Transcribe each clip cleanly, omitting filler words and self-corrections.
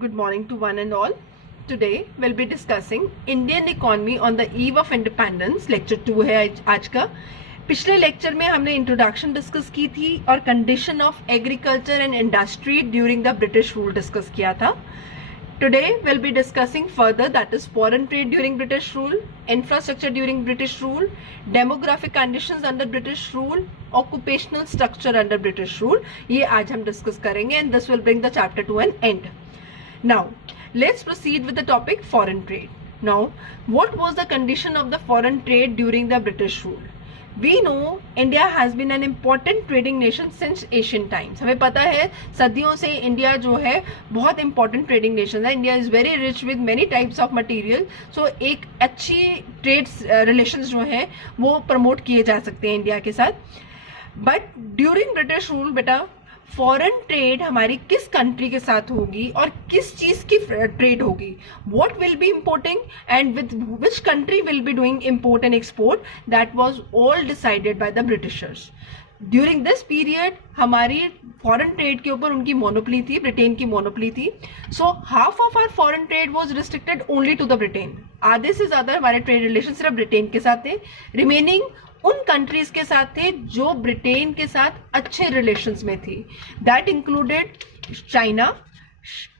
Good morning to one and all. Today we'll be discussing Indian economy on the eve of independence. Lecture 2 है आज का. पिछले lecture में हमने introduction discuss की थी और condition of agriculture and industry during the British rule discuss किया था. Today we'll be discussing further, that is foreign trade during British rule, infrastructure during British rule, demographic conditions under British rule, occupational structure under British rule. ये आज हम discuss करेंगे and this will bring the chapter to an end. Now let's proceed with the topic foreign trade. Now what was the condition of the foreign trade during the British rule? We know India has been an important trading nation since ancient times. हमें पता है सदियों से India जो है बहुत important trading nation है. India is very rich with many types of material. So एक अच्छी trade relations जो है वो promote किए जा सकते हैं इंडिया के साथ. But during British rule बेटा फॉरेन ट्रेड हमारी किस कंट्री के साथ होगी और किस चीज की ट्रेड होगी, what will be importing and with which country will be doing import and export, that was all decided by the Britishers. During this period हमारी फॉरेन ट्रेड के ऊपर उनकी मोनोपली थी, ब्रिटेन की मोनोपली थी. So half of our foreign trade was restricted only to the Britain. आधे से ज्यादा हमारे ट्रेड रिलेशन सिर्फ ब्रिटेन के साथ थे. रिमेनिंग उन कंट्रीज के साथ थे जो ब्रिटेन के साथ अच्छे रिलेशंस में थी. That included China,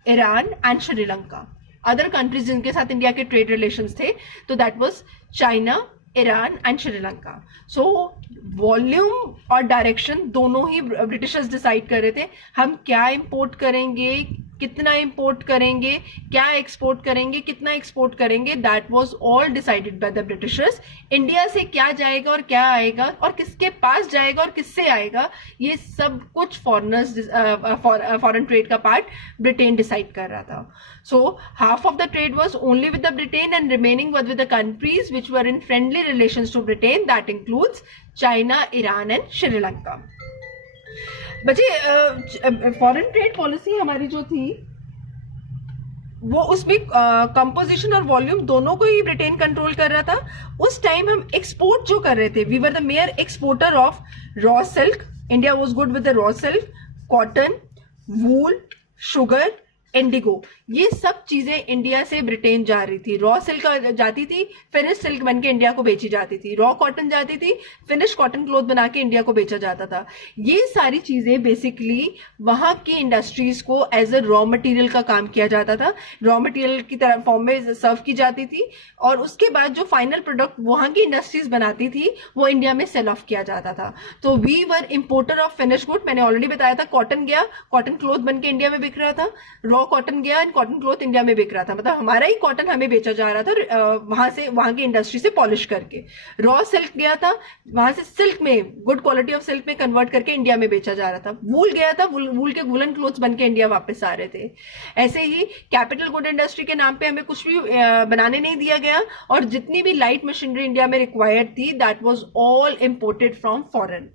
Iran and Sri Lanka. Other countries जिनके साथ इंडिया के ट्रेड रिलेशंस थे तो that was China, Iran and Sri Lanka. So volume और डायरेक्शन दोनों ही ब्रिटिशर्स डिसाइड कर रहे थे. हम क्या इंपोर्ट करेंगे, कितना इंपोर्ट करेंगे, क्या एक्सपोर्ट करेंगे, कितना एक्सपोर्ट करेंगे, that was all decided by the Britishers. India से क्या जाएगा और क्या आएगा और किसके पास जाएगा और किससे आएगा, ये सब कुछ फॉरेन ट्रेड का पार्ट ब्रिटेन डिसाइड कर रहा था. So half of the trade was only with the Britain and remaining was with the countries which were in friendly relations to Britain. That includes China, Iran and Sri Lanka. बच्चे foreign trade policy हमारी जो थी वो उसमें composition और volume दोनों को ही Britain control कर रहा था. उस टाइम हम एक्सपोर्ट जो कर रहे थे, we were the major exporter of raw silk. India was good with the raw silk, cotton, wool, sugar, indigo. ये सब चीजें इंडिया से ब्रिटेन जा रही थी. रॉ सिल्क जाती थी, फिनिश सिल्क बनके इंडिया को बेची जाती थी. रॉ कॉटन जाती थी, फिनिश कॉटन क्लॉथ बना के इंडिया को बेचा जाता था. ये सारी चीजें बेसिकली वहां की इंडस्ट्रीज को एज ए रॉ मटेरियल का काम किया जाता था. रॉ मटेरियल की तरह फॉर्म में सर्व की जाती थी और उसके बाद जो फाइनल प्रोडक्ट वहां की इंडस्ट्रीज बनाती थी वो इंडिया में सेल ऑफ किया जाता था. तो we were importer of finish good. मैंने ऑलरेडी बताया था, कॉटन गया, कॉटन क्लॉथ बनके इंडिया में बिक रहा था. रॉ कॉटन गया एंड कॉटन क्लॉथ इंडिया में बिक रहा था. मतलब हमारा ही कॉटन हमें बेचा जा रहा था वहां की इंडस्ट्री से पॉलिश करके. रॉ सिल्क गया था, वहां से सिल्क में गुड क्वालिटी ऑफ सिल्क में कन्वर्ट करके इंडिया में बेचा जा रहा था. वूल गया था, वूल के वुलन क्लोथ्स बन के इंडिया वापस आ रहे थे. ऐसे ही कैपिटल गुड इंडस्ट्री के नाम पे हमें कुछ भी बनाने नहीं दिया गया और जितनी भी लाइट मशीनरी इंडिया में रिक्वायर्ड थी that was all imported from foreign.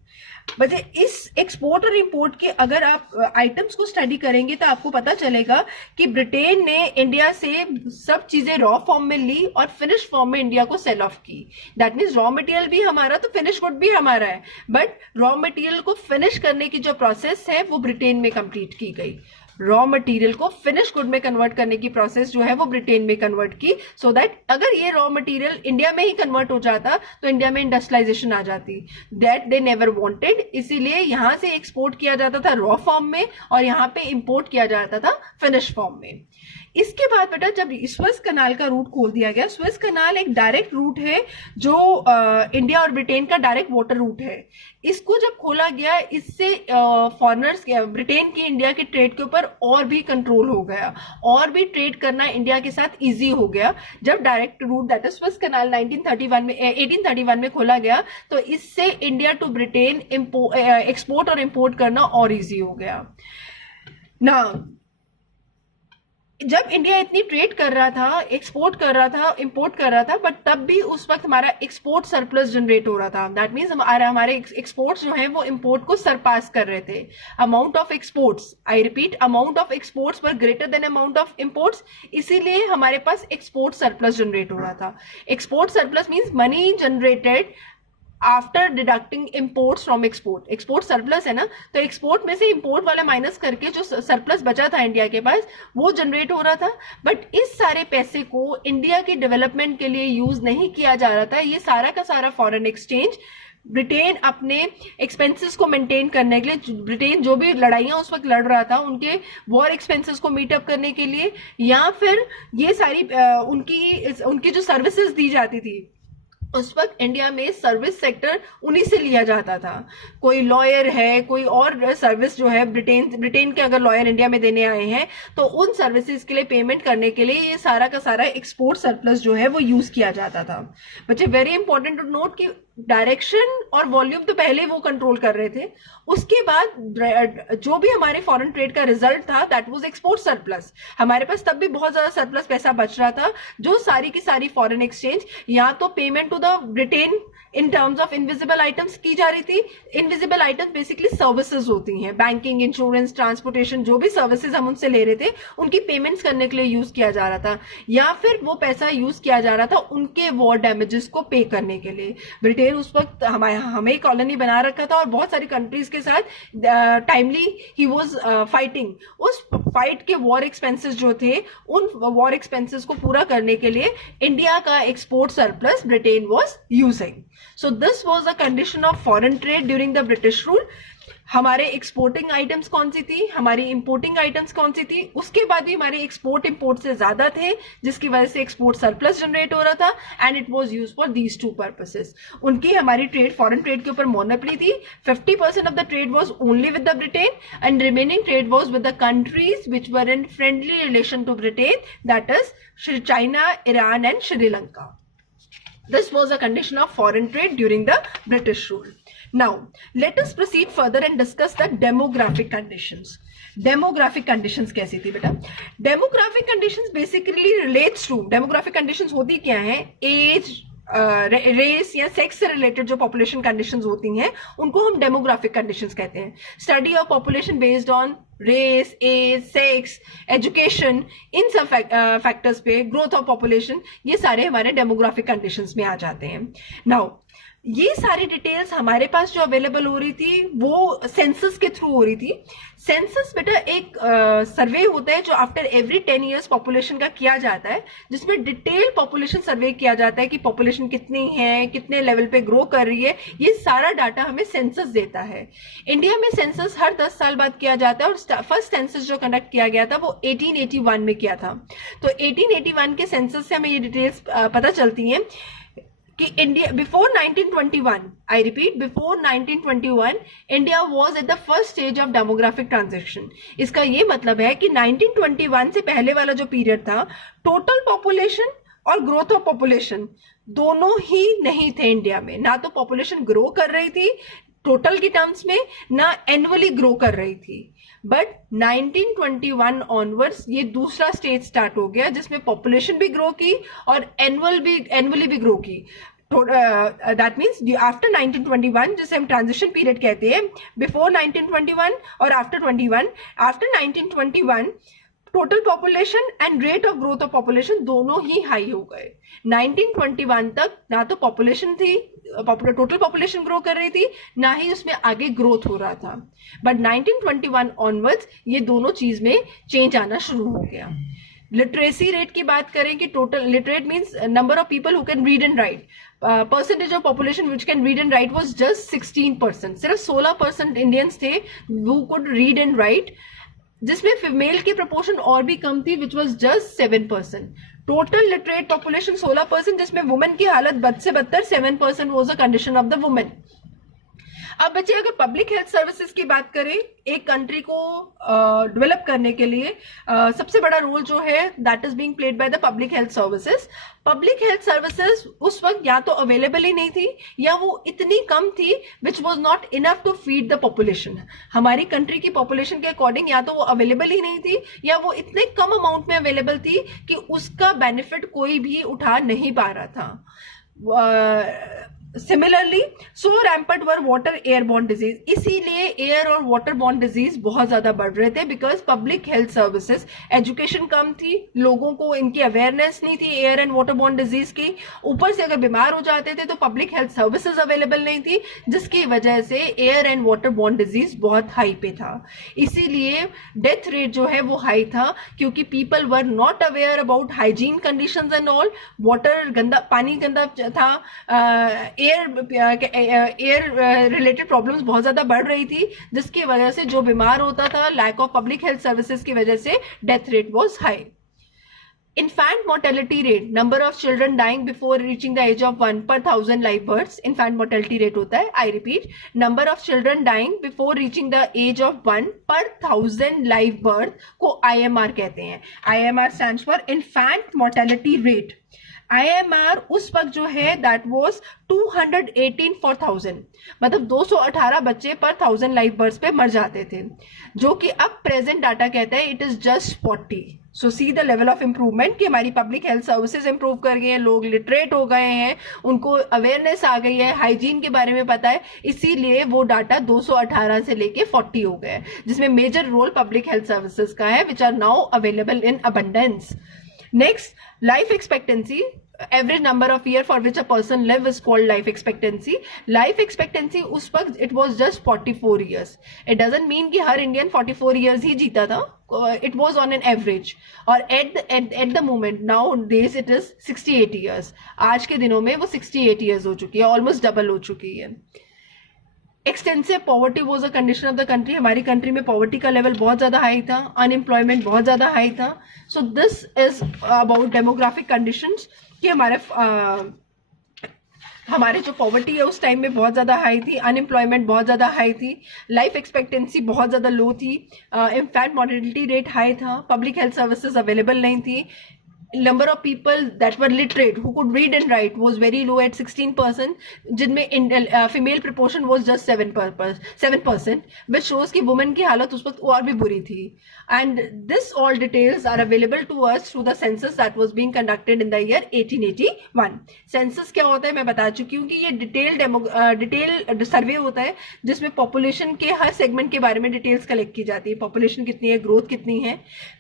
बच्चे इस एक्सपोर्ट और इंपोर्ट के अगर आप आइटम्स को स्टडी करेंगे तो आपको पता चलेगा कि ब्रिटेन ने इंडिया से सब चीजें रॉ फॉर्म में ली और फिनिश फॉर्म में इंडिया को सेल ऑफ की. दैट मीन्स रॉ मटेरियल भी हमारा तो फिनिश गुड भी हमारा है, बट रॉ मटेरियल को फिनिश करने की जो प्रोसेस है वो ब्रिटेन में कंप्लीट की गई. रॉ मटेरियल को फिनिश गुड में कन्वर्ट करने की प्रोसेस जो है वो ब्रिटेन में कन्वर्ट की, सो दैट अगर ये रॉ मटेरियल इंडिया में ही कन्वर्ट हो जाता तो इंडिया में इंडस्ट्रियलाइजेशन आ जाती. That they never wanted. इसीलिए यहां से एक्सपोर्ट किया जाता था रॉ फॉर्म में और यहां पे इंपोर्ट किया जाता था फिनिश फॉर्म में. इसके बाद बेटा जब स्वेज कनाल का रूट खोल दिया गया, स्वेज कनाल एक डायरेक्ट रूट है जो इंडिया और ब्रिटेन का डायरेक्ट वाटर रूट है. इसको जब खोला गया इससे फॉरेनर्स ब्रिटेन की इंडिया के ट्रेड के ऊपर और भी कंट्रोल हो गया और भी ट्रेड करना इंडिया के साथ इजी हो गया. जब direct route that is Suez canal 1831 में खोला गया तो इससे इंडिया टू ब्रिटेन एक्सपोर्ट और इंपोर्ट करना और इजी हो गया. ना जब इंडिया इतनी ट्रेड कर रहा था, एक्सपोर्ट कर रहा था, इंपोर्ट कर रहा था, बट तब भी उस वक्त हमारा एक्सपोर्ट सरप्लस जनरेट हो रहा था. दैट मीन्स हमारे एक्सपोर्ट्स जो हैं वो इंपोर्ट को सरपास कर रहे थे. Amount of exports, I repeat, amount of exports were greater than amount of imports. इसीलिए हमारे पास एक्सपोर्ट सरप्लस जनरेट हो रहा था. Export surplus means money generated after deducting imports from export. Export surplus है ना, तो एक्सपोर्ट में से इम्पोर्ट वाला माइनस करके जो सरप्लस बचा था इंडिया के पास वो जनरेट हो रहा था। बट इस सारे पैसे को इंडिया के डेवलपमेंट के लिए यूज नहीं किया जा रहा था। ये सारा का सारा फॉरेन एक्सचेंज ब्रिटेन अपने एक्सपेंसेस को मेंटेन करने के लिए, ब्रिटेन जो भी लड़ाइयां उस वक्त लड़ रहा था उनके वॉर एक्सपेंसेस को मीट अप करने के लिए, या फिर ये सारी उनकी जो सर्विसेज दी जाती थी उस वक्त इंडिया में सर्विस सेक्टर उन्हीं से लिया जाता था। कोई लॉयर है, कोई और सर्विस जो है ब्रिटेन के अगर लॉयर इंडिया में देने आए हैं तो उन सर्विसेज के लिए पेमेंट करने के लिए ये सारा का सारा एक्सपोर्ट सरप्लस जो है वो यूज किया जाता था। बच्चे वेरी इंपॉर्टेंट टू नोट कि डायरेक्शन और वॉल्यूम तो पहले वो कंट्रोल कर रहे थे, उसके बाद जो भी हमारे फॉरेन ट्रेड का रिजल्ट था दैट वाज एक्सपोर्ट सरप्लस। हमारे पास तब भी बहुत ज्यादा सरप्लस पैसा बच रहा था जो सारी की सारी फॉरेन एक्सचेंज या तो payment to the Britain in terms of invisible items की जा रही थी। इनविजिबल आइटम्स बेसिकली सर्विसेज होती हैं, बैंकिंग, इंश्योरेंस, ट्रांसपोर्टेशन, जो भी सर्विसेज हम उनसे ले रहे थे उनकी पेमेंट्स करने के लिए यूज किया जा रहा था, या फिर वो पैसा यूज किया जा रहा था उनके वॉर डैमेजेस को पे करने के लिए। ब्रिटेन उस वक्त हमें कॉलोनी बना रखा था और बहुत सारी कंट्रीज के साथ टाइमली ही वाज फाइटिंग। उस फाइट के वॉर एक्सपेंसेस जो थे उन वॉर एक्सपेंसेस को पूरा करने के लिए इंडिया का export surplus Britain was using. So this was the condition of foreign trade during the British rule. हमारे एक्सपोर्टिंग आइटम्स कौन सी थी, हमारी इंपोर्टिंग आइटम्स कौन सी थी, उसके बाद भी हमारे एक्सपोर्ट इंपोर्ट से ज्यादा थे जिसकी वजह से एक्सपोर्ट सरप्लस जनरेट हो रहा था and it was used for these two purposes. उनकी हमारी ट्रेड, फॉरेन ट्रेड के ऊपर मोनोपोली थी। 50% of the trade was only with the Britain and remaining trade was with the countries which were in friendly relation to Britain, that is China, Iran and Sri Lanka. This was a condition of foreign trade during the British rule. Now, let us proceed further and discuss the demographic conditions. Demographic conditions कैसी थी बेटा? Demographic conditions basically relates to, demographic conditions होती क्या है? Age, race या sex से related जो population conditions होती हैं उनको हम डेमोग्राफिक कंडीशंस कहते हैं। Study of population based on race, age, sex, education, इन सब फैक्टर्स पे, ग्रोथ ऑफ पॉपुलेशन, ये सारे हमारे डेमोग्राफिक कंडीशंस में आ जाते हैं। नाउ ये सारी डिटेल्स हमारे पास जो अवेलेबल हो रही थी वो सेंसस के थ्रू हो रही थी। सेंसस बेटा एक सर्वे होता है जो आफ्टर एवरी 10 years पॉपुलेशन का किया जाता है, जिसमें डिटेल पॉपुलेशन सर्वे किया जाता है कि पॉपुलेशन कितनी है, कितने लेवल पे ग्रो कर रही है। ये सारा डाटा हमें सेंसस देता है। इंडिया में सेंसस हर 10 साल बाद किया जाता है और फर्स्ट सेंसस जो कंडक्ट किया गया था वो 1881 में किया था। तो 1881 के सेंसस से हमें ये डिटेल्स पता चलती हैं कि India before 1921, I repeat, before 1921 India was at the first stage of demographic transition. इसका ये मतलब है कि 1921 से पहले वाला जो पीरियड था, टोटल पॉपुलेशन और ग्रोथ ऑफ पॉपुलेशन दोनों ही नहीं थे इंडिया में। ना तो पॉपुलेशन ग्रो कर रही थी टोटल की टर्म्स में, ना एनुअली ग्रो कर रही थी। बट 1921 ऑनवर्ड्स ये दूसरा स्टेज स्टार्ट हो गया जिसमें पॉपुलेशन भी ग्रो की और एनुअली भी ग्रो की। दैट मीन्स आफ्टर 1921, जिसे हम ट्रांजिशन पीरियड कहते हैं, बिफोर 1921 और after 21, after 1921 total population and rate of growth of population दोनों ही हाई हो गए। 1921 तक ना तो पॉपुलेशन थी, टोटल पॉपुलेशन ग्रो कर रही थी, ना ही उसमें आगे ग्रोथ हो रहा था। बट 1921 ऑनवर्ड्स ये दोनों चीज में चेंज आना शुरू हो गया। लिटरेसी रेट की बात करें कि total literate means number of people who can read and right, percentage of population which can read and right was just 16%। सिर्फ 16% इंडियंस थे who could read and write, जिसमें फीमेल की प्रपोर्शन और भी कम थी which was just 7%। Total literate population 16%, जिसमें women की हालत बद से बदतर 7% was a condition of the women. अब बच्चे अगर पब्लिक हेल्थ सर्विसेज की बात करें, एक कंट्री को डेवलप करने के लिए सबसे बड़ा रोल जो है that is being played by the public health services. Public health services उस वक्त या तो अवेलेबल ही नहीं थी या वो इतनी कम थी which was not enough to feed the population. हमारी कंट्री की पॉपुलेशन के अकॉर्डिंग या तो वो अवेलेबल ही नहीं थी या वो इतने कम अमाउंट में अवेलेबल थी कि उसका बेनिफिट कोई भी उठा नहीं पा रहा था। Similarly so rampant were water airborne disease, इसीलिए एयर और वाटर बॉर्न डिजीज बहुत ज्यादा बढ़ रहे थे, because public health services, education कम थी, लोगों को इनकी अवेयरनेस नहीं थी air and water borne disease की, ऊपर से अगर बीमार हो जाते थे तो पब्लिक हेल्थ सर्विसेज अवेलेबल नहीं थी, जिसकी वजह से air and water borne disease बहुत हाई पे था। इसीलिए डेथ रेट जो है वो हाई था, क्योंकि people were not aware about hygiene conditions and all, water गंदा, पानी गंदा था, एयर रिलेटेड प्रॉब्लम्स बहुत ज्यादा बढ़ रही थी, जिसकी वजह से जो बीमार होता था, lack of public health services की वजह से death rate was high. Infant mortality rate, number of children dying before reaching the age of 1 per 1000 live births, infant mortality rate होता है, I repeat, number of children dying before reaching the age of 1 per 1000 live birth को IMR कहते हैं। IMR stands for infant mortality rate। IMR उस वक्त जो है that was 218 for 1000, मतलब 218 बच्चे पर 1000 लाइव बर्थ पे मर जाते थे, जो कि अब प्रेजेंट डाटा कहता है it is just 40। So see the level of improvement कि हमारी पब्लिक हेल्थ सर्विसेज इंप्रूव कर गई हैं, लोग लिटरेट हो गए हैं, उनको अवेयरनेस आ गई है, हाइजीन के बारे में पता है, इसीलिए वो डाटा 218 से लेके 40 हो गए, जिसमें major role public health services का है, which are now available in abundance. Next, life expectancy, average number of year for which a person live is called life expectancy. Life expectancy उस वक्त it was just 44 years. It doesn't mean कि हर Indian 44 years ही जीता था. It was on an average. और at the moment nowadays it is 68 years. आज के दिनों में वो 68 years हो चुकी है, almost double हो चुकी है. Extensive poverty was a condition of the country. हमारी कंट्री में पॉवर्टी का लेवल बहुत ज़्यादा हाई था, अनएम्प्लॉयमेंट बहुत ज़्यादा हाई था। So this is about demographic conditions कि हमारे जो पॉवर्टी है उस टाइम में बहुत ज़्यादा हाई थी, अनएम्प्लॉयमेंट बहुत ज़्यादा हाई थी, लाइफ एक्सपेक्टेंसी बहुत ज़्यादा लो थी, इनफैक्ट मॉर्टेलिटी रेट हाई था, पब्लिक हेल्थ सर्विसेज अवेलेबल नहीं थी, number of people that were literate who could read and write was very low at 16%, जिनमें female proportion was just 7%, which shows कि women की हालत उस वक्त और भी बुरी थी। And this all details are available to us through the census that was being conducted in the year 1881। census क्या होता है मैं बता चुकी हूँ कि ये डिटेल सर्वे होता है जिसमें पॉपुलेशन के हर सेगमेंट के बारे में डिटेल्स कलेक्ट की जाती है, पॉपुलेशन कितनी है, ग्रोथ कितनी है।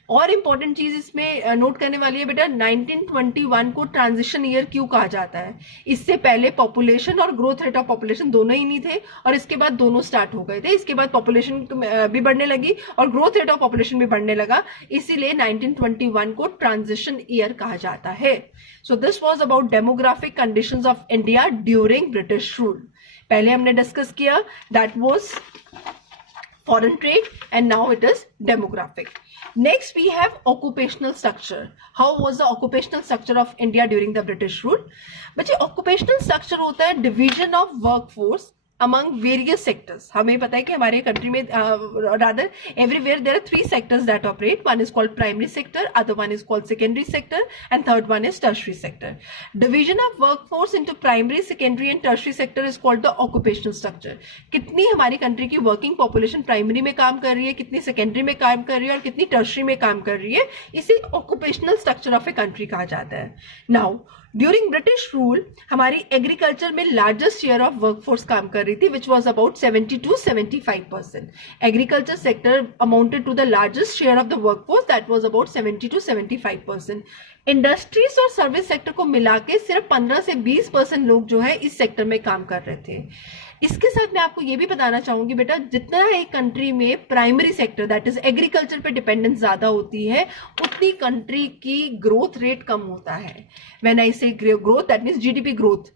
और इम्पॉर्टेंट चीज इसमें नोट करने वाली है बेटा, 1921 को ट्रांजिशन ईयर क्यों कहा जाता है? इससे पहले पॉपुलेशन और ग्रोथ रेट ऑफ पॉपुलेशन दोनों ही नहीं थे, और इसके बाद दोनों स्टार्ट हो गए थे। इसके बाद पॉपुलेशन भी बढ़ने लगी और ग्रोथ रेट ऑफ पॉपुलेशन भी बढ़ने लगा, इसीलिए 1921 को ट्रांजिशन ईयर कहा जाता है। So this was about demographic conditions of India during British rule. पहले हमने डिस्कस किया that was foreign trade, and now it is demographic. Next we have occupational structure. How was the occupational structure of India during the British rule? बच्चे occupational structure होता है division of workforce among various sectors. हमें पता है कि हमारे country में rather everywhere there are 3 sectors that operate. One is called primary sector, other one is called secondary sector, and third one is tertiary sector. Division of workforce into primary, secondary and tertiary sector is called the occupational structure. कितनी हमारी country की working population primary में काम कर रही है, कितनी secondary में काम कर रही है और कितनी टर्शरी में काम कर रही है, इसे occupational structure of a country कहा जाता है। नाउ ड्यूरिंग ब्रिटिश रूल हमारी एग्रीकल्चर में लार्जेस्ट शेयर ऑफ वर्कफोर्स काम कर रही थी, which was about 70 to 75%। Agriculture sector amounted to the largest share of the workforce, that was about 70 to 75%। Industries और सर्विस सेक्टर को मिला के सिर्फ 15 से 20% लोग जो है इस सेक्टर में काम कर रहे थे। इसके साथ मैं आपको ये भी बताना चाहूंगी बेटा, जितना एक कंट्री में primary sector that is agriculture पे डिपेंडेंस ज्यादा होती है, उतनी कंट्री की ग्रोथ रेट कम होता है। व्हेन आई से growth that means GDP growth.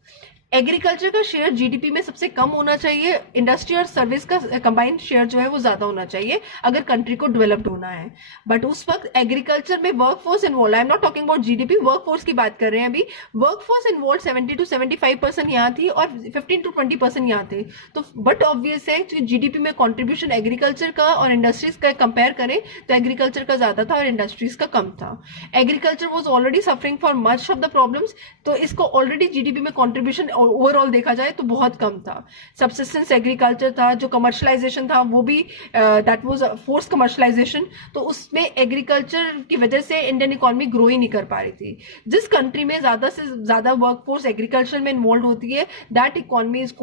Agriculture का शेयर जीडीपी में सबसे कम होना चाहिए, इंडस्ट्री और सर्विस का कंबाइंड शेयर जो है वो ज्यादा होना चाहिए अगर कंट्री को डेवलप्ड होना है। बट उस वक्त एग्रीकल्चर में workforce involve, I am not talking about GDP, workforce की बात कर रहे हैं अभी। वर्कफोर्स इन्वॉल्व 70 to 75% यहाँ थी और 15 to 20% यहाँ थे। तो बट ऑब्वियस है कि जीडीपी में कॉन्ट्रीब्यूशन एग्रीकल्चर का और इंडस्ट्रीज का कंपेयर करें तो एग्रीकल्चर का ज्यादा था और इंडस्ट्रीज का कम था। Agriculture was already suffering for much of the problems, तो इसको ऑलरेडी जीडीपी में कॉन्ट्रीब्यूशन ओवरऑल देखा जाए तो बहुत कम था। सबसिस्टेंस एग्रीकल्चर था, जो कमर्शलाइजेशन था वो भी दैट वाज फोर्स कमर्शलाइजेशन, तो उसमें एग्रीकल्चर की वजह से इंडियन इकोनॉमी ग्रो ही नहीं कर पा रही थी। जिस कंट्री में ज्यादा से ज्यादा वर्कफोर्स एग्रीकल्चर में इन्वॉल्व होती है, that economy is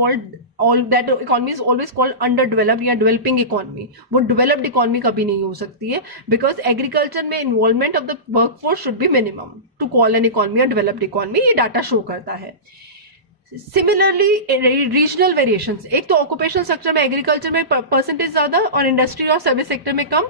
always called underdeveloped या डेवलपिंग इकोनॉमी। वो डेवलप्ड इकोनॉमी कभी नहीं हो सकती है, बिकॉज एग्रीकल्चर में involvement of the workforce should be minimum to call an economy और डेवलप्ड इकोनॉमी। ये डाटा शो करता है। सिमिलरली रीजनल वेरिएशंस, एक तो ऑक्यूपेशनल सेक्टर में एग्रीकल्चर में परसेंटेज ज्यादा और इंडस्ट्री और सर्विस सेक्टर में कम।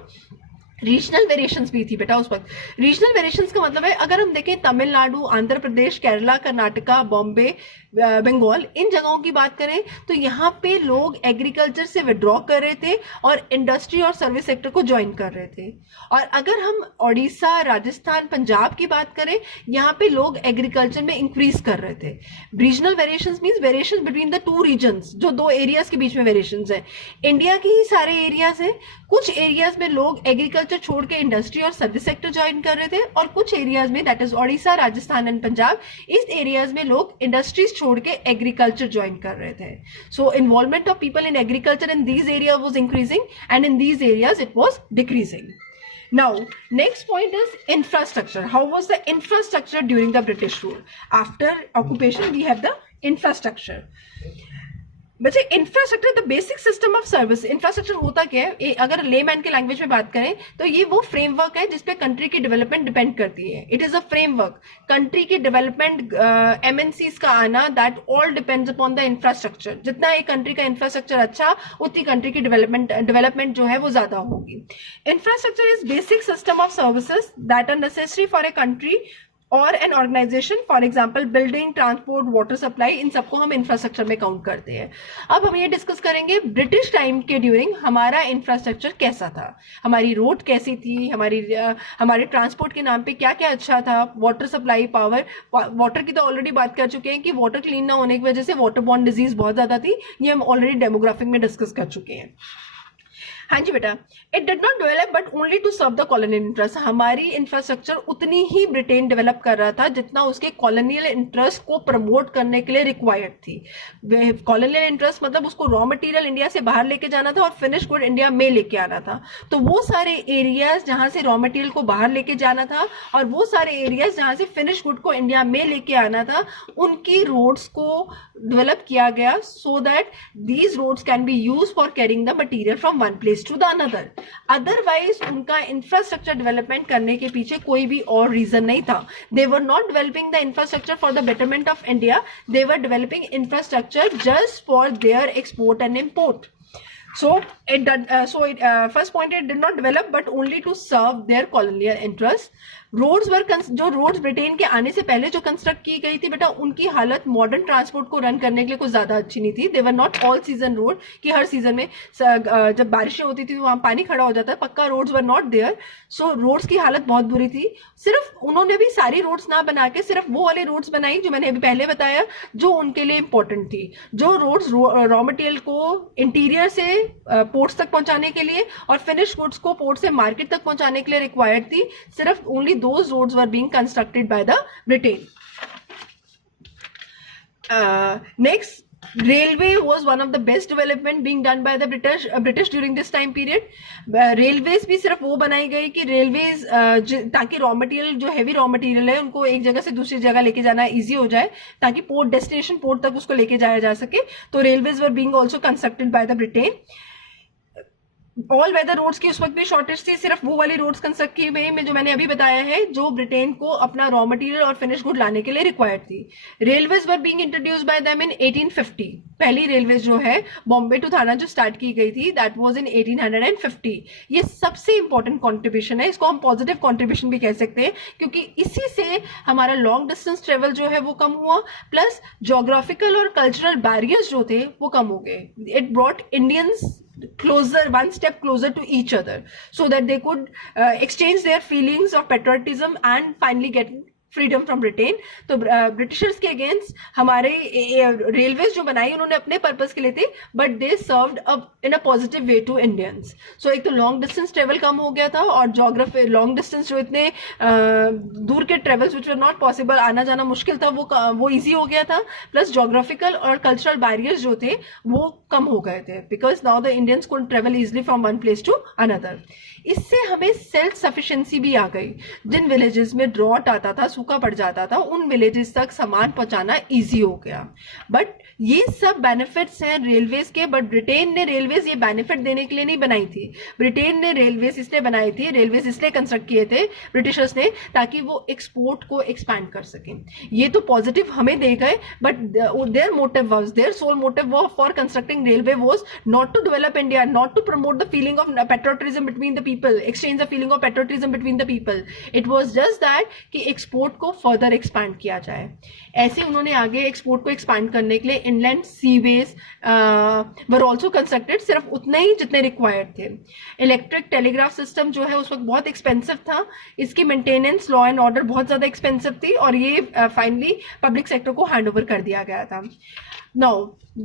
रीजनल वेरिएशंस भी थी बेटा उस वक्त। रीजनल वेरिएशंस का मतलब है, अगर हम देखें तमिलनाडु, आंध्र प्रदेश, केरला, कर्नाटका, बॉम्बे, बंगाल, इन जगहों की बात करें तो यहाँ पे लोग एग्रीकल्चर से विड्रॉ कर रहे थे और इंडस्ट्री और सर्विस सेक्टर को ज्वाइन कर रहे थे। और अगर हम ओडिशा, राजस्थान, पंजाब की बात करें, यहाँ पे लोग एग्रीकल्चर में इंक्रीज कर रहे थे। Regional variations means variation between the two reasons, जो दो एरियाज के बीच में वेरिएशंस है। इंडिया के ही सारे एरियाज हैं, कुछ एरियाज में लोग एग्रीकल्चर छोड़ के इंडस्ट्री और सर्विस सेक्टर ज्वाइन कर रहे थे, और कुछ एरियाज में that is Odisha, Rajasthan and Punjab, इस एरियाज में लोग इंडस्ट्रीज छोड़ के एग्रीकल्चर ज्वाइन कर रहे थे। So involvement of people in agriculture in these area was increasing and in these areas it was decreasing. Now, next point is infrastructure. How was the infrastructure during the British rule? After occupation, we have the infrastructure. बच्चे infrastructure the basic system of service. Infrastructure होता क्या है, अगर layman के language में बात करें तो ये वो फ्रेमवर्क है जिसपे कंट्री की डेवलपमेंट डिपेंड करती है. It is a framework. Country की डेवलपमेंट, एमएनसीज का आना, that all depends upon the infrastructure. जितना एक कंट्री का इंफ्रास्ट्रक्चर अच्छा, उतनी कंट्री की डेवलपमेंट जो है वो ज्यादा होगी. Infrastructure is basic system of services that are necessary for a country और an organization. For example building, transport, water supply, इन सबको हम इंफ्रास्ट्रक्चर में काउंट करते हैं. अब हम ये डिस्कस करेंगे ब्रिटिश टाइम के ड्यूरिंग हमारा इंफ्रास्ट्रक्चर कैसा था, हमारी रोड कैसी थी, हमारे ट्रांसपोर्ट के नाम पे क्या क्या अच्छा था, वाटर सप्लाई, पावर. वाटर की तो ऑलरेडी बात कर चुके हैं कि वाटर क्लीन ना होने की वजह से वाटर बॉर्न डिजीज बहुत ज्यादा थी. ये हम ऑलरेडी डेमोग्राफिक में डिस्कस कर चुके हैं. हाँ जी बेटा, it did not develop but only to serve the colonial interest. हमारी इंफ्रास्ट्रक्चर उतनी ही ब्रिटेन डेवलप कर रहा था जितना उसके कॉलोनियल इंटरेस्ट को प्रमोट करने के लिए रिक्वायर्ड थी. कॉलोनियल इंटरेस्ट मतलब उसको रॉ मटेरियल इंडिया से बाहर लेके जाना था और फिनिश गुड इंडिया में लेके आना था. तो वो सारे एरियाज जहां से रॉ मटेरियल को बाहर लेके जाना था और वो सारे एरियाज जहां से फिनिश गुड को इंडिया में लेके आना था, उनकी रोड्स को डेवलप किया गया so that these roads can be use for carrying the material from one place to the another. Otherwise उनका इंफ्रास्ट्रक्चर डेवलपमेंट करने के पीछे कोई भी और रीजन नहीं था. They were not developing the infrastructure for the betterment of India. They were developing infrastructure just for their export and import. So first point, it did not develop but only to serve their colonial interests. Roads were, जो roads Britain के आने से पहले जो construct की गई थी बेटा, उनकी हालत मॉडर्न ट्रांसपोर्ट को रन करने के लिए कुछ ज्यादा अच्छी नहीं थी. They were not all season road कि हर सीजन में जब बारिशें होती थी तो वहां पानी खड़ा हो जाता है. पक्का roads were not there. So roads की हालत बहुत बुरी थी. सिर्फ उन्होंने भी सारी रोड्स ना बना के सिर्फ वो वाले रोड्स बनाई जो मैंने अभी पहले बताया, जो उनके लिए इंपॉर्टेंट थी. जो रोड्स रॉ मटेरियल को इंटीरियर से पोर्ट्स तक पहुंचाने के लिए और फिनिश गुड्स को पोर्ट से मार्केट तक पहुंचाने के लिए रिक्वायर्ड थी, सिर्फ only those roads were being constructed by the Britain. Next, railway was one of the best development being done by the British during this time period. Railways भी सिर्फ वो बनाई गई कि railways ताकि रॉ मटेरियल, जो हैवी रॉ मटेरियल है, उनको एक जगह से दूसरी जगह लेके जाना इजी हो जाए, ताकि पोर्ट डेस्टिनेशन पोर्ट तक उसको लेके जाया जा सके. तो railways were being also constructed by the Britain. All weather roads की उस वक्त भी शॉर्टेज थी. सिर्फ वो वाली रोड्स कंस्ट्रक्ट की गई में जो मैंने अभी बताया है, जो ब्रिटेन को अपना रॉ मटेरियल और फिनिश गुड लाने के लिए रिक्वायर्ड थी. Railways were being introduced by them in 1850. पहली रेलवेज जो है बॉम्बे टू थाना जो स्टार्ट की गई थी, दैट वाज इन 1850. ये सबसे इंपॉर्टेंट कॉन्ट्रीब्यूशन है. इसको हम पॉजिटिव कॉन्ट्रीब्यूशन भी कह सकते हैं, क्योंकि इसी से हमारा लॉन्ग डिस्टेंस ट्रेवल जो है वो कम हुआ, प्लस जोग्राफिकल और कल्चरल बैरियर्स जो थे वो कम हो गए. It brought Indians closer, one step closer to each other, so that they could exchange their feelings of patriotism and finally get freedom from Britain. तो ब्रिटिशर्स के अगेंस्ट हमारे रेलवेज जो बनाई उन्होंने अपने पर्पस के लिए थे, but they served up in a positive way to Indians. So एक तो लॉन्ग डिस्टेंस ट्रेवल कम हो गया था, और जोग्राफी लॉन्ग डिस्टेंस जो इतने दूर के travels which were not possible, आना जाना मुश्किल था, वो ईजी हो गया था। प्लस जोग्राफिकल और कल्चरल बैरियर्स जो थे वो कम हो गए थे, because now the Indians could travel easily from one place to another. इससे हमें सेल्फ सफिशिएंसी भी आ गई। जिन विलेजेस में ड्रॉट आता था, सूखा पड़ जाता था, उन विलेजेस तक सामान पहुंचाना इजी हो गया। बट ये सब बेनिफिट्स हैं रेलवेज के, बट ब्रिटेन ने रेलवेज ये बेनिफिट देने के लिए नहीं बनाई थी। ब्रिटेन ने रेलवेज इसलिए बनाई थी, रेलवेज इसलिए कंस्ट्रक्ट किए थे ब्रिटिशर्स ने, ताकि वो एक्सपोर्ट को एक्सपैंड कर सकें। ये तो पॉजिटिव हमें दे गए, but their motive was, their sole motive was for constructing railway was not to develop India, not to promote the feeling of patriotism between the people, exchange the feeling of patriotism between the people. It was just that कि export को further expand किया जाए। ऐसे उन्होंने आगे export को expand करने के लिए inland sewage were also constructed, सिर्फ उतने ही जितने रिक्वायर्ड थे। इलेक्ट्रिक टेलीग्राफ सिस्टम जो है उस वक्त बहुत एक्सपेंसिव था, इसकी मेंटेनेंस, लॉ एंड ऑर्डर बहुत ज्यादा एक्सपेंसिव थी, और ये फाइनली पब्लिक सेक्टर को हैंड ओवर कर दिया गया था। Now,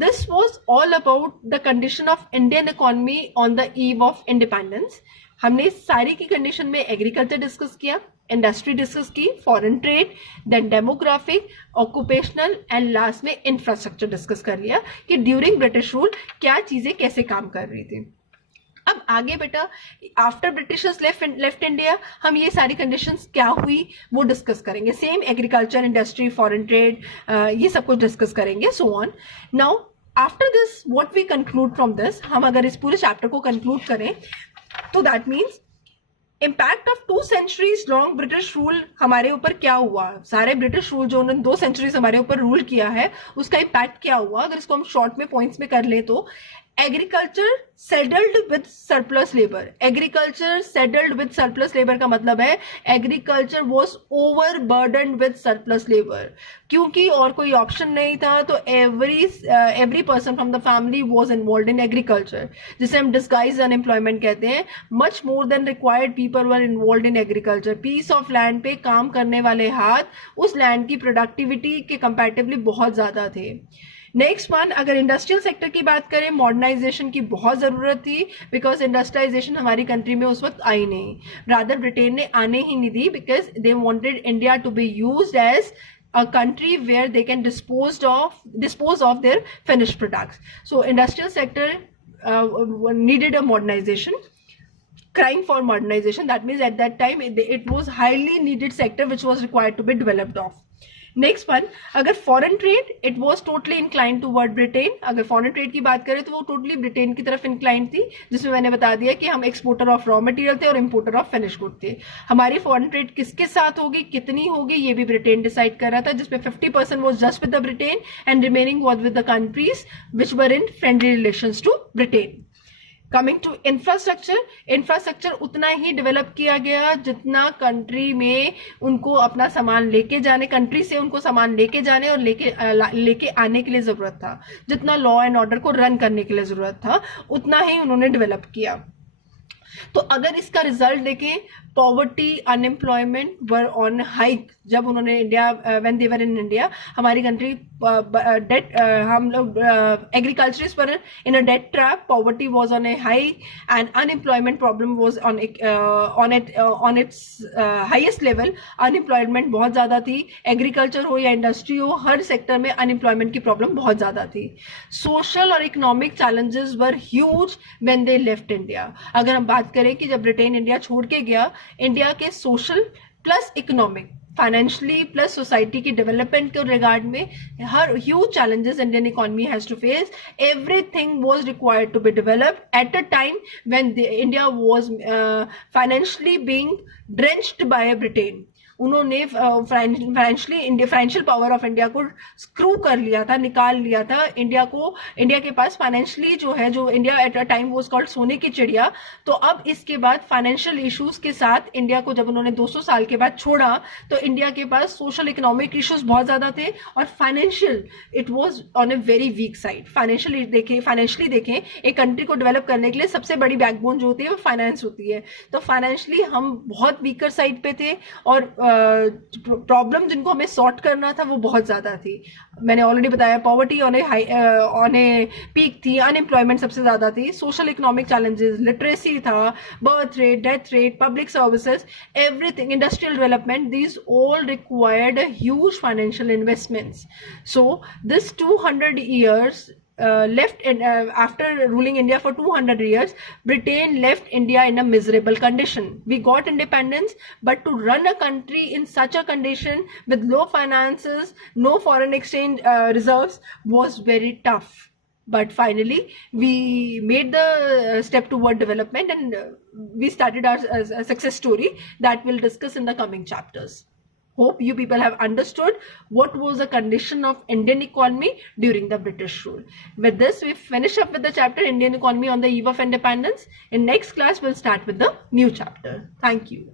this was all about the condition of Indian economy on the eve of independence. हमने सारी की कंडीशन में एग्रीकल्चर डिस्कस किया, इंडस्ट्री डिस्कस की, foreign trade, then demographic, occupational and last में इंफ्रास्ट्रक्चर डिस्कस कर लिया कि ड्यूरिंग ब्रिटिश रूल क्या चीजें कैसे काम कर रही थी। अब आगे बेटा, आफ्टर ब्रिटिशर्स लेफ्ट इंडिया, हम ये सारी कंडीशंस क्या हुई वो डिस्कस करेंगे। Same agriculture, industry, foreign trade, ये सब कुछ डिस्कस करेंगे, so on. Now after this what we conclude from this, हम अगर इस पूरे चैप्टर को कंक्लूड करें तो that means impact of 2 centuries long British rule हमारे ऊपर क्या हुआ। सारे ब्रिटिश रूल जो उन्होंने 2 centuries हमारे ऊपर रूल किया है उसका इम्पैक्ट क्या हुआ, अगर इसको हम शॉर्ट में पॉइंट्स में कर ले तो agriculture settled with surplus labour. Agriculture settled with surplus labour का मतलब है agriculture was overburdened with surplus labour, क्योंकि और कोई ऑप्शन नहीं था। तो every person from the family was involved in agriculture, जिसे हम डिस्गाइज अनएम्प्लॉयमेंट कहते हैं। Much more than required people were involved in agriculture. Piece of land पे काम करने वाले हाथ उस लैंड की प्रोडक्टिविटी के कंपैरेटिवली बहुत ज्यादा थे। नेक्स्ट वन, अगर इंडस्ट्रियल सेक्टर की बात करें, मॉडर्नाइजेशन की बहुत ज़रूरत थी, बिकॉज इंडस्ट्रियलाइजेशन हमारी कंट्री में उस वक्त आई नहीं, रादर ब्रिटेन ने आने ही नहीं दी, because they wanted India to be used as a country where they can dispose of their finished products. So industrial sector needed a modernization, crying for modernization. That means at that time it was highly needed sector which was required to be developed of. Next one, अगर foreign trade, it was totally incline toward Britain. अगर foreign trade की बात करें तो वो totally Britain की तरफ incline थी, जिसमें मैंने बता दिया कि हम एक्सपोर्टर ऑफ रॉ मटेरियल थे और इंपोर्टर ऑफ फिनिश गुड थे। हमारी फॉरेन ट्रेड किसके साथ होगी, कितनी होगी, ये भी ब्रिटेन डिसाइड कर रहा था, जिसमें 50% was just with the Britain and remaining was with the countries which were in friendly relations to Britain. Coming to infrastructure, infrastructure उतना ही डेवलप किया गया जितना कंट्री में उनको अपना सामान लेके जाने, कंट्री से उनको सामान लेके जाने और लेके आने के लिए जरूरत था, जितना लॉ एंड ऑर्डर को रन करने के लिए जरूरत था, उतना ही उन्होंने डेवलप किया। तो अगर इसका रिजल्ट देखें, poverty, unemployment were on hike. जब उन्होंने India, when they were in India, हमारी कंट्री डेट, हम लोग agriculturist were in a debt trap, poverty was on A high and unemployment problem was on it's highest level. Unemployment बहुत ज़्यादा थी, agriculture हो या इंडस्ट्री हो, हर सेक्टर में अनएम्प्लॉयमेंट की प्रॉब्लम बहुत ज़्यादा थी। सोशल और economic challenges were huge when they left India. अगर हम बात करें कि जब ब्रिटेन इंडिया छोड़ के गया, इंडिया के social plus economic, financially plus society की डेवलपमेंट के रिगार्ड में हर huge challenges Indian economy has to face. Everything was required to be developed at a time when India was financially being drenched by Britain. उन्होंने financial power of India को screw कर लिया था, निकाल लिया था इंडिया को। इंडिया के पास फाइनेंशियली जो है, जो India at a time was called सोने की चिड़िया। तो अब इसके बाद फाइनेंशियल इश्यूज के साथ इंडिया को जब उन्होंने 200 साल के बाद छोड़ा, तो इंडिया के पास सोशल इकोनॉमिक इश्यूज बहुत ज्यादा थे और financial it was on a very weak side. Financially देखें, एक कंट्री को डेवलप करने के लिए सबसे बड़ी बैकबोन जो होती है वो फाइनेंस होती है। तो फाइनेंशियली हम बहुत वीकर साइड पे थे और प्रॉब्लम जिनको हमें सॉर्ट करना था वो बहुत ज़्यादा थी. मैंने ऑलरेडी बताया, पॉवर्टी ऑन ए पीक थी, अनएम्प्लॉयमेंट सबसे ज़्यादा थी, सोशल इकोनॉमिक चैलेंजेस, लिटरेसी था, birth rate, death rate, public services, everything, industrial development, these all required a huge financial investments. So this 200 years after ruling India for 200 years, Britain left India in a miserable condition. We got independence, but to run a country in such a condition with low finances, no foreign exchange reserves was very tough. But finally, we made the step toward development, and we started our success story that we'll discuss in the coming chapters. Hope you people have understood what was the condition of Indian economy during the British rule. With this, we finish up with the chapter Indian economy on the eve of independence. In next class, we'll start with the new chapter. Thank you.